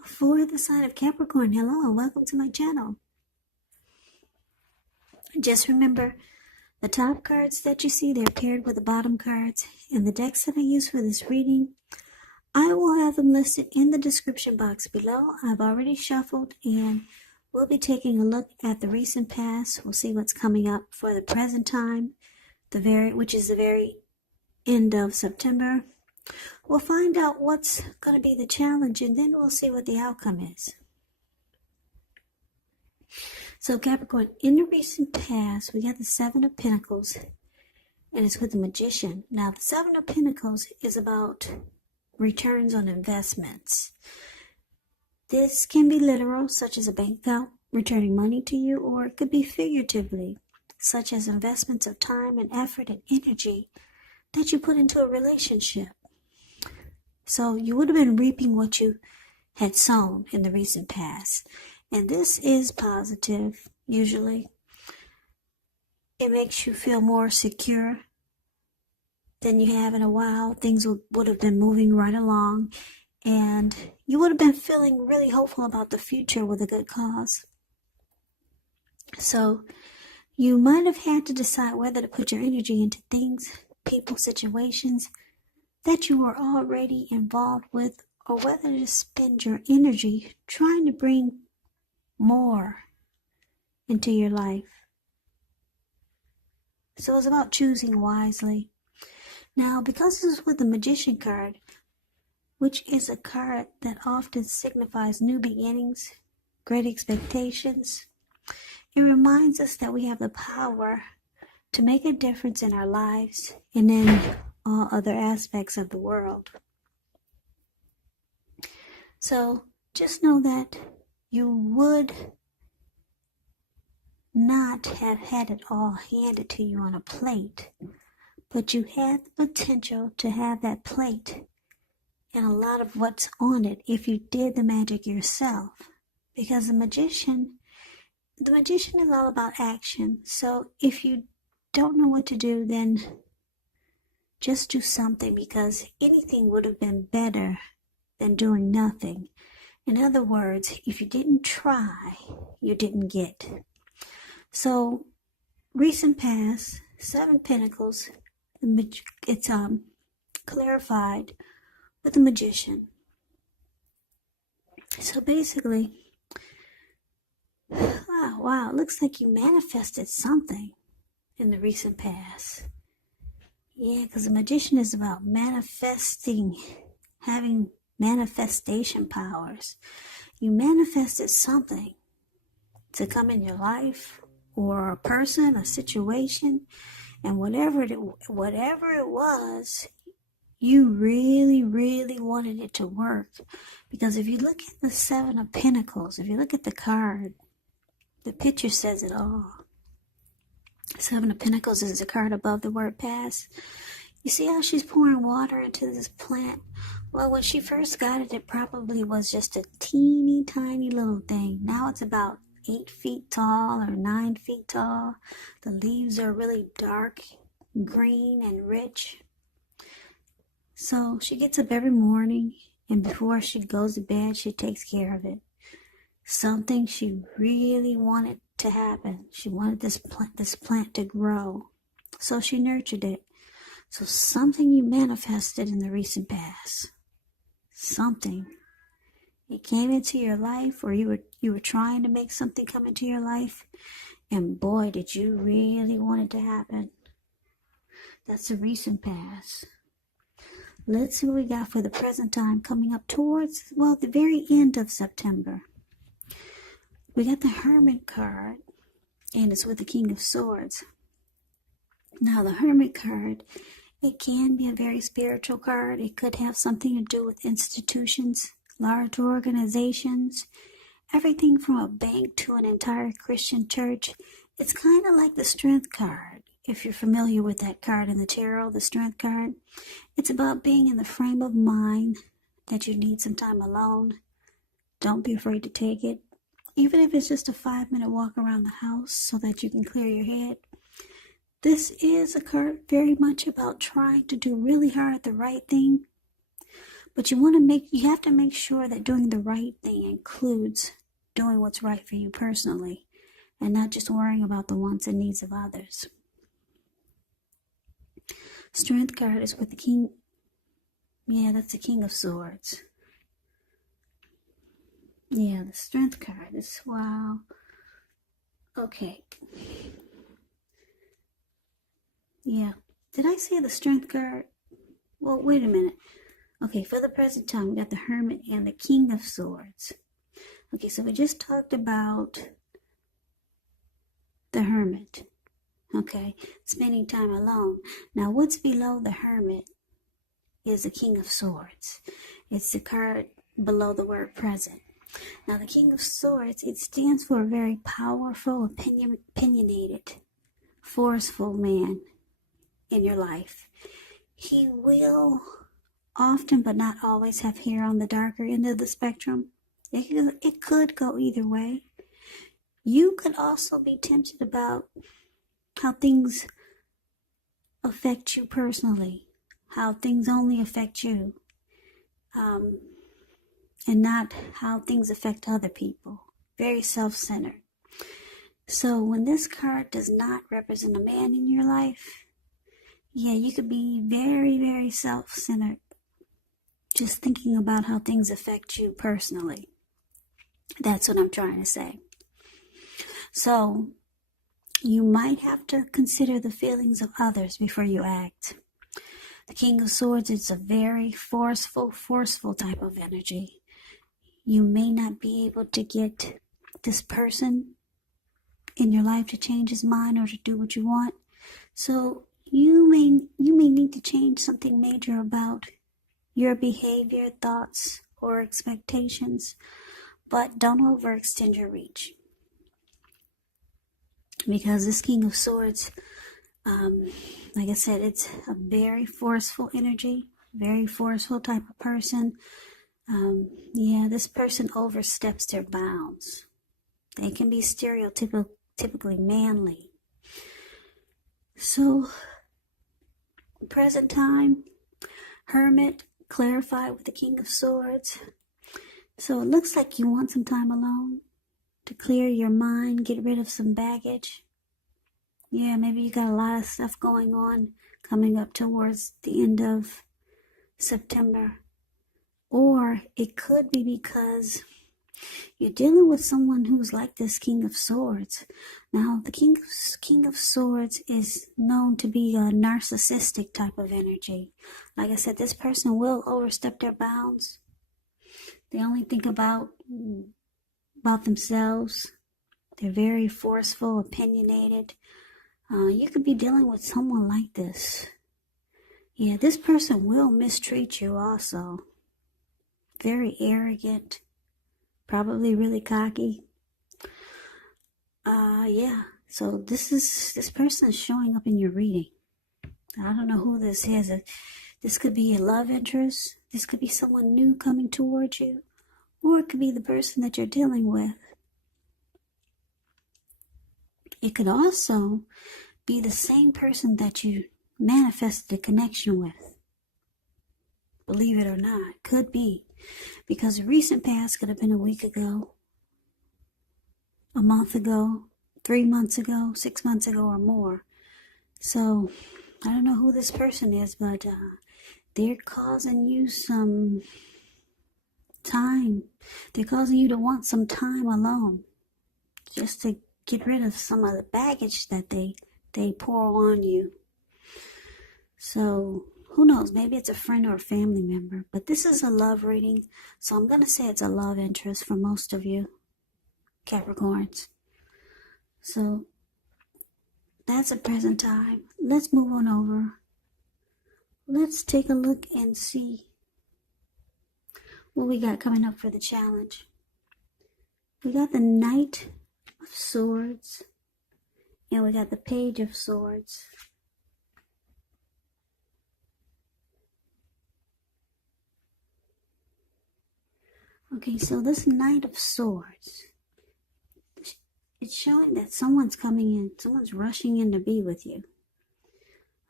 For the sign of Capricorn, hello and welcome to my channel. Just remember, the top cards that you see, they're paired with the bottom cards. And the decks that I use for this reading, I will have them listed in the description box below. I've already shuffled and we'll be taking a look at the recent past. We'll see what's coming up for the present time, which is the very end of September. We'll find out what's going to be the challenge, and then we'll see what the outcome is. So Capricorn, in the recent past, we got the Seven of Pentacles, and it's with the Magician. Now, the Seven of Pentacles is about returns on investments. This can be literal, such as a bank account returning money to you, or it could be figuratively, such as investments of time and effort and energy that you put into a relationship. So you would have been reaping what you had sown in the recent past. And this is positive, usually. It makes you feel more secure than you have in a while. Things would have been moving right along. And you would have been feeling really hopeful about the future with a good cause. So you might have had to decide whether to put your energy into things, people, situations that you were already involved with, or whether to spend your energy trying to bring more into your life. So it's about choosing wisely. Now, because this is with the Magician card, which is a card that often signifies new beginnings, great expectations, it reminds us that we have the power to make a difference in our lives and in all other aspects of the world. So just know that you would not have had it all handed to you on a plate, but you had the potential to have that plate and a lot of what's on it if you did the magic yourself. Because the magician is all about action. So if you don't know what to do, then just do something, because anything would have been better than doing nothing. In other words, if you didn't try, you didn't get. So, recent past, Seven Pentacles, it's clarified with the Magician. So basically, wow, it looks like you manifested something in the recent past. Yeah, because the Magician is about manifesting, having manifestation powers. You manifested something to come in your life, or a person, a situation, and whatever it was, you really, really wanted it to work. Because if you look at the Seven of Pentacles, if you look at the card, the picture says it all. Seven of Pentacles is the card above the word past. You see how she's pouring water into this plant? Well, when she first got it, it probably was just a teeny tiny little thing. Now it's about 8 feet tall or 9 feet tall. The leaves are really dark green and rich. So she gets up every morning, and before she goes to bed, she takes care of it. Something she really wanted to happen. She wanted this plant to grow. So she nurtured it. So something you manifested in the recent past. Something. It came into your life, or you were trying to make something come into your life, and boy, did you really want it to happen. That's the recent past. Let's see what we got for the present time, coming up towards, well, the very end of September. We got the Hermit card, and it's with the King of Swords. Now, the Hermit card, it can be a very spiritual card. It could have something to do with institutions, large organizations, everything from a bank to an entire Christian church. It's kind of like the Strength card. If you're familiar with that card in the tarot, the Strength card, it's about being in the frame of mind that you need some time alone. Don't be afraid to take it. Even if it's just a 5-minute walk around the house so that you can clear your head. This is a card very much about trying to do really hard at the right thing, But you have to make sure that doing the right thing includes doing what's right for you personally and not just worrying about the wants and needs of others. Strength card is with the King. Yeah, that's the King of Swords. Yeah, the Strength card is, wow. Okay. Yeah. Did I say the Strength card? Well, wait a minute. Okay, for the present time, we got the Hermit and the King of Swords. Okay, so we just talked about the Hermit. Okay, spending time alone. Now, what's below the Hermit is the King of Swords. It's the card below the word present. Now, the King of Swords, it stands for a very powerful, opinionated, forceful man in your life. He will often, but not always, have hair on the darker end of the spectrum. It could go either way. You could also be tempted about how things affect you personally, how things only affect you, and not how things affect other people. Very self-centered. So when this card does not represent a man in your life, yeah, you could be very, very self-centered, just thinking about how things affect you personally. That's what I'm trying to say. So you might have to consider the feelings of others before you act. The King of Swords is a very forceful type of energy. You may not be able to get this person in your life to change his mind or to do what you want. So you may need to change something major about your behavior, thoughts, or expectations, but don't overextend your reach. Because this King of Swords, like I said, it's a very forceful energy, very forceful type of person. Yeah, this person oversteps their bounds. They can be stereotypically manly. So, present time, Hermit, clarified with the King of Swords. So it looks like you want some time alone to clear your mind, get rid of some baggage. Yeah, maybe you got a lot of stuff going on coming up towards the end of September. Or it could be because you're dealing with someone who's like this King of Swords. Now, the King of Swords is known to be a narcissistic type of energy. Like I said, this person will overstep their bounds. They only think about themselves. They're very forceful, opinionated. You could be dealing with someone like this. Yeah, this person will mistreat you also. Very arrogant. Probably really cocky. Yeah. So this person is showing up in your reading. I don't know who this is. This could be a love interest. This could be someone new coming towards you. Or it could be the person that you're dealing with. It could also be the same person that you manifested a connection with. Believe it or not, could be. Because the recent past could have been a week ago, a month ago, 3 months ago, 6 months ago, or more. So, I don't know who this person is, but they're causing you some time. They're causing you to want some time alone. Just to get rid of some of the baggage that they pour on you. So, who knows? Maybe it's a friend or a family member. But this is a love reading. So I'm going to say it's a love interest for most of you Capricorns. So that's a present time. Let's move on over. Let's take a look and see what we got coming up for the challenge. We got the Knight of Swords. And we got the Page of Swords. Okay, so this Knight of Swords, it's showing that someone's coming in, someone's rushing in to be with you.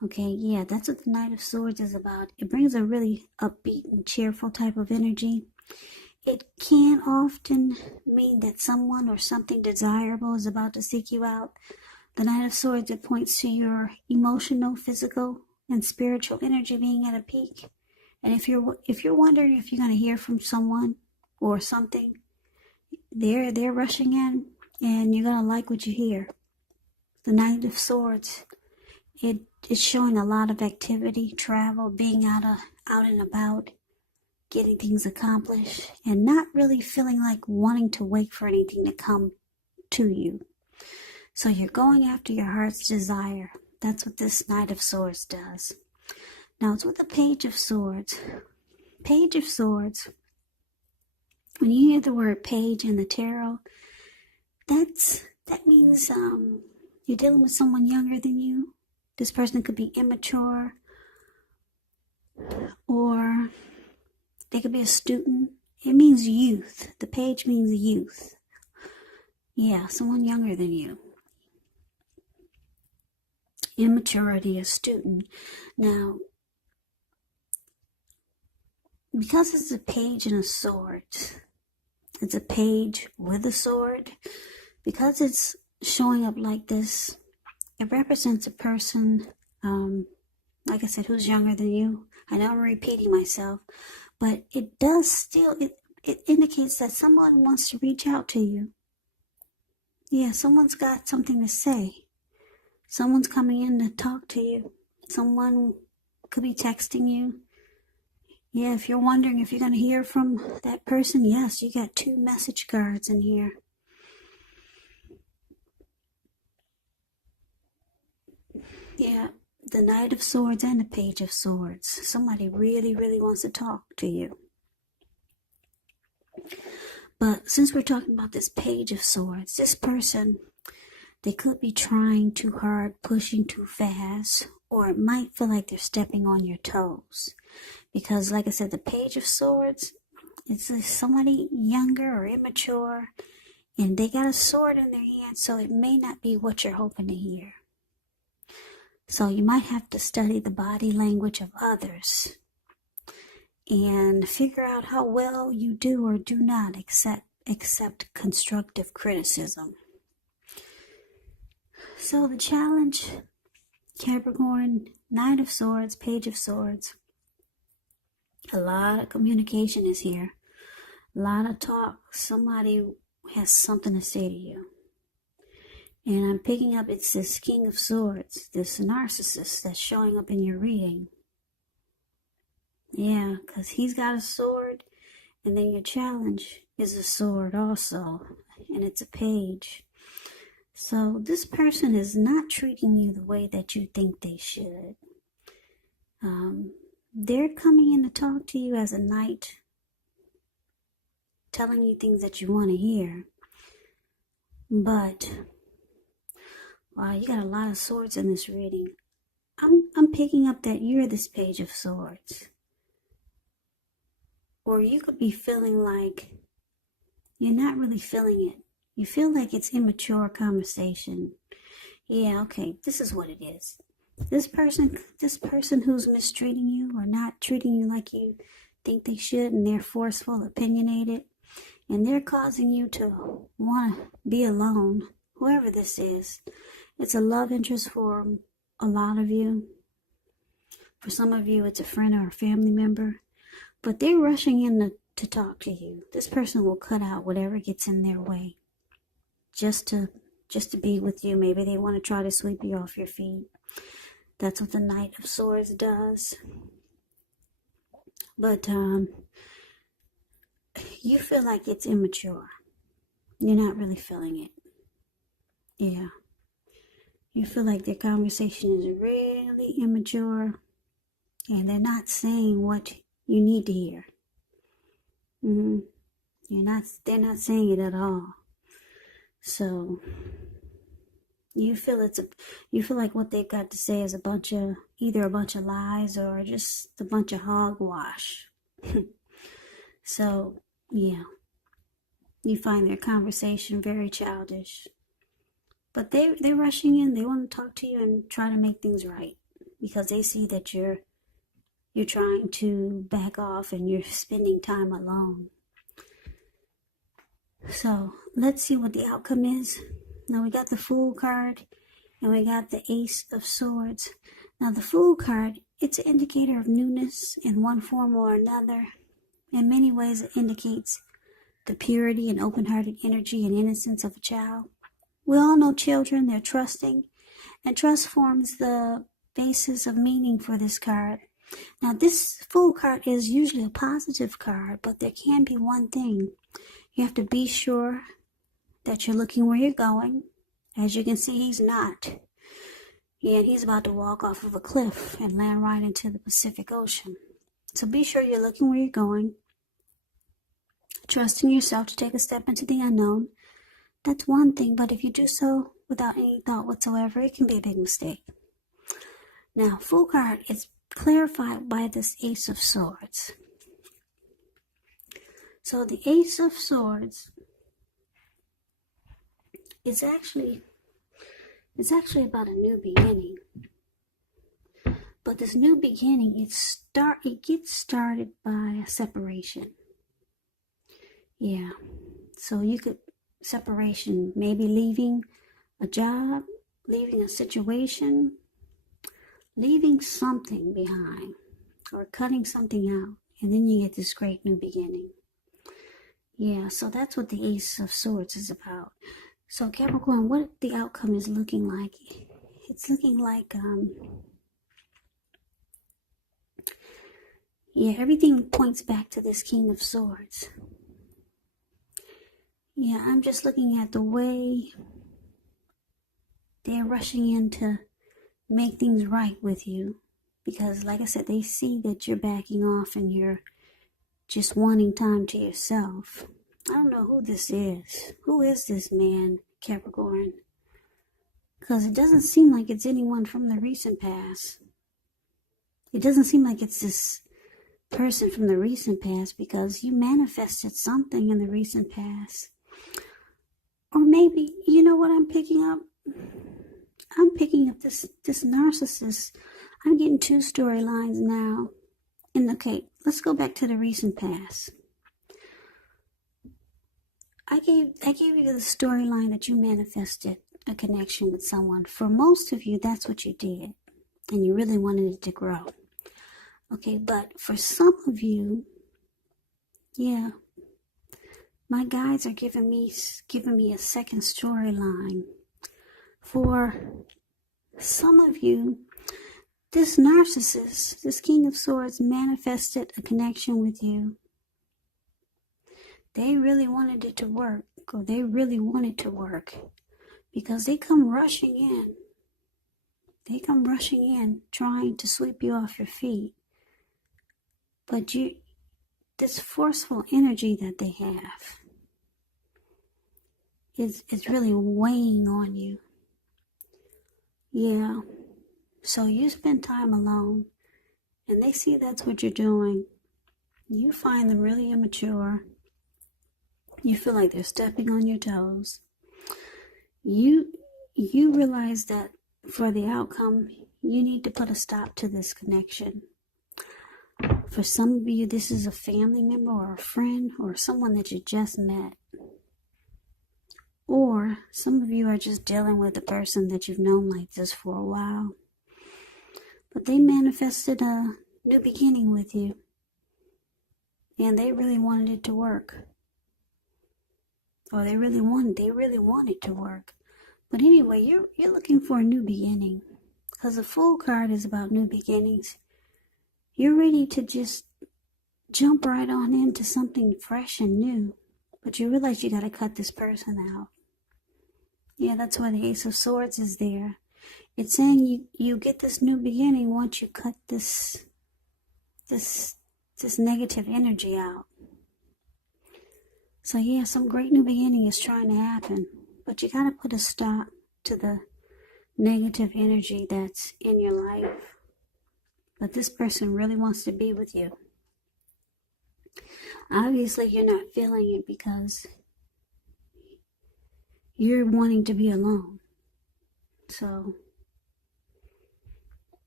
Okay, yeah, that's what the Knight of Swords is about. It brings a really upbeat and cheerful type of energy. It can often mean that someone or something desirable is about to seek you out. The Knight of Swords, it points to your emotional, physical, and spiritual energy being at a peak. And if you're wondering if you're going to hear from someone or something, they're rushing in, and you're going to like what you hear. The Knight of Swords, it's showing a lot of activity, travel, being out and about, getting things accomplished, and not really feeling like wanting to wait for anything to come to you. So you're going after your heart's desire. That's what this Knight of Swords does. Now it's with the Page of Swords. Page of Swords, when you hear the word page in the tarot, that means you're dealing with someone younger than you. This person could be immature, or they could be a student. It means youth. The page means youth. Yeah, someone younger than you. Immaturity, a student. Now, because it's a page and a sword, it's a page with a sword, because it's showing up like this, it represents a person, like I said, who's younger than you. I know I'm repeating myself, but it does still, it indicates that someone wants to reach out to you. Yeah, someone's got something to say. Someone's coming in to talk to you. Someone could be texting you. Yeah, if you're wondering if you're going to hear from that person, yes, you got 2 message cards in here. Yeah, the Knight of Swords and the Page of Swords. Somebody really, really wants to talk to you. But since we're talking about this Page of Swords, this person, they could be trying too hard, pushing too fast, or it might feel like they're stepping on your toes. Because, like I said, the Page of Swords, it's somebody younger or immature, and they got a sword in their hand, so it may not be what you're hoping to hear. So you might have to study the body language of others and figure out how well you do or do not accept constructive criticism. So the challenge, Capricorn, Knight of Swords, Page of Swords. A lot of communication is here. A lot of talk. Somebody has something to say to you. And I'm picking up, it's this King of Swords, this Narcissist that's showing up in your reading. Yeah, because he's got a sword, and then your challenge is a sword also, and it's a page. So this person is not treating you the way that you think they should. They're coming in to talk to you as a knight, telling you things that you want to hear. But, wow, you got a lot of swords in this reading. I'm picking up that you're this Page of Swords. Or you could be feeling like you're not really feeling it. You feel like it's immature conversation. Yeah, okay, this is what it is. This person who's mistreating you or not treating you like you think they should, and they're forceful, opinionated, and they're causing you to want to be alone, whoever this is. It's a love interest for a lot of you. For some of you, it's a friend or a family member. But they're rushing in to talk to you. This person will cut out whatever gets in their way just to be with you. Maybe they want to try to sweep you off your feet. That's what the Knight of Swords does. But you feel like it's immature. You're not really feeling it. Yeah. You feel like their conversation is really immature, and they're not saying what you need to hear. They're not saying it at all. So you feel like what they've got to say is either a bunch of lies or just a bunch of hogwash. So yeah, you find their conversation very childish. But they're rushing in. They want to talk to you and try to make things right. because they see that you're trying to back off and you're spending time alone. So let's see what the outcome is. Now we got the Fool card and we got the Ace of Swords. Now the Fool card, it's an indicator of newness in one form or another. In many ways it indicates the purity and open-hearted energy and innocence of a child. We all know children, they're trusting, and trust forms the basis of meaning for this card. Now this Fool card is usually a positive card, but there can be one thing. You have to be sure that you're looking where you're going. As you can see, he's not. And he's about to walk off of a cliff and land right into the Pacific Ocean. So be sure you're looking where you're going. Trusting yourself to take a step into the unknown. That's one thing, but if you do so without any thought whatsoever, it can be a big mistake. Now, Fool card is clarified by this Ace of Swords. So the Ace of Swords is actually about a new beginning. But this new beginning, it gets started by a separation. Yeah. So separation, maybe leaving a job, leaving a situation, leaving something behind, or cutting something out, and then you get this great new beginning. Yeah, so that's what the Ace of Swords is about. So Capricorn, what the outcome is looking like? It's looking like, everything points back to this King of Swords. Yeah, I'm just looking at the way they're rushing in to make things right with you. Because, like I said, they see that you're backing off and you're just wanting time to yourself. I don't know who this is. Who is this man, Capricorn? Because it doesn't seem like it's anyone from the recent past. It doesn't seem like it's this person from the recent past, because you manifested something in the recent past. Or maybe, you know what I'm picking up? I'm picking up this narcissist. I'm getting two storylines now. And okay, let's go back to the recent past. I gave you the storyline that you manifested a connection with someone. For most of you, that's what you did. And you really wanted it to grow. Okay, but for some of you, yeah, my guides are giving me a second storyline. For some of you, this narcissist, this King of Swords, manifested a connection with you. They really wanted it to work, or they really wanted to work, because they come rushing in. They come rushing in, trying to sweep you off your feet. But this forceful energy that they have is really weighing on you. Yeah. So you spend time alone, and they see that's what you're doing. You find them really immature. You feel like they're stepping on your toes. You realize that for the outcome, you need to put a stop to this connection. For some of you, this is a family member or a friend or someone that you just met. Or some of you are just dealing with a person that you've known like this for a while. But they manifested a new beginning with you. And they really wanted it to work. Or they really want it to work. But anyway, you're looking for a new beginning. Because the Fool card is about new beginnings. You're ready to just jump right on into something fresh and new. But you realize you got to cut this person out. Yeah, that's why the Ace of Swords is there. It's saying you get this new beginning once you cut this negative energy out. So yeah, some great new beginning is trying to happen. But you got to put a stop to the negative energy that's in your life. But this person really wants to be with you. Obviously, you're not feeling it because you're wanting to be alone. So,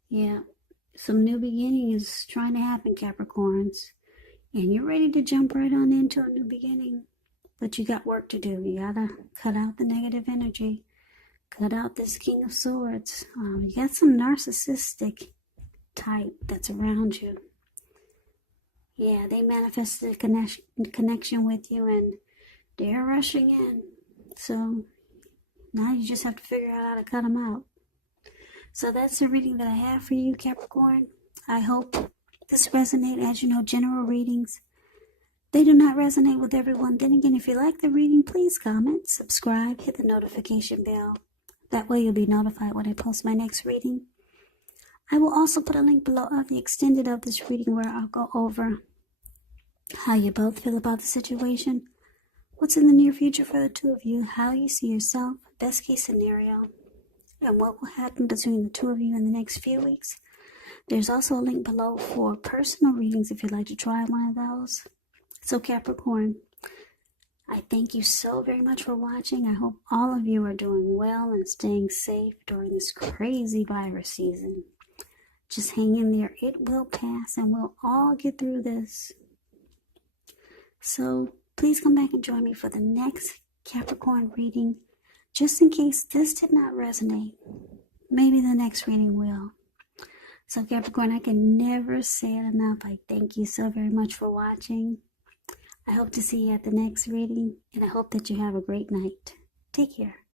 Yeah, some new beginning is trying to happen, Capricorns. And you're ready to jump right on into a new beginning. But you got work to do. You gotta cut out the negative energy. Cut out this King of Swords. You got some narcissistic type that's around you. Yeah, they manifested a connection with you and they're rushing in. So now you just have to figure out how to cut them out. So that's the reading that I have for you, Capricorn. I hope this resonates. As you know, general readings, they do not resonate with everyone. Then again, if you like the reading, please comment, subscribe, hit the notification bell. That way you'll be notified when I post my next reading. I will also put a link below of the extended of this reading where I'll go over how you both feel about the situation, what's in the near future for the two of you, how you see yourself, best case scenario, and what will happen between the two of you in the next few weeks. There's also a link below for personal readings if you'd like to try one of those. So Capricorn, I thank you so very much for watching. I hope all of you are doing well and staying safe during this crazy virus season. Just hang in there. It will pass and we'll all get through this. So please come back and join me for the next Capricorn reading. Just in case this did not resonate, maybe the next reading will. So Capricorn, I can never say it enough. I thank you so very much for watching. I hope to see you at the next reading, and I hope that you have a great night. Take care.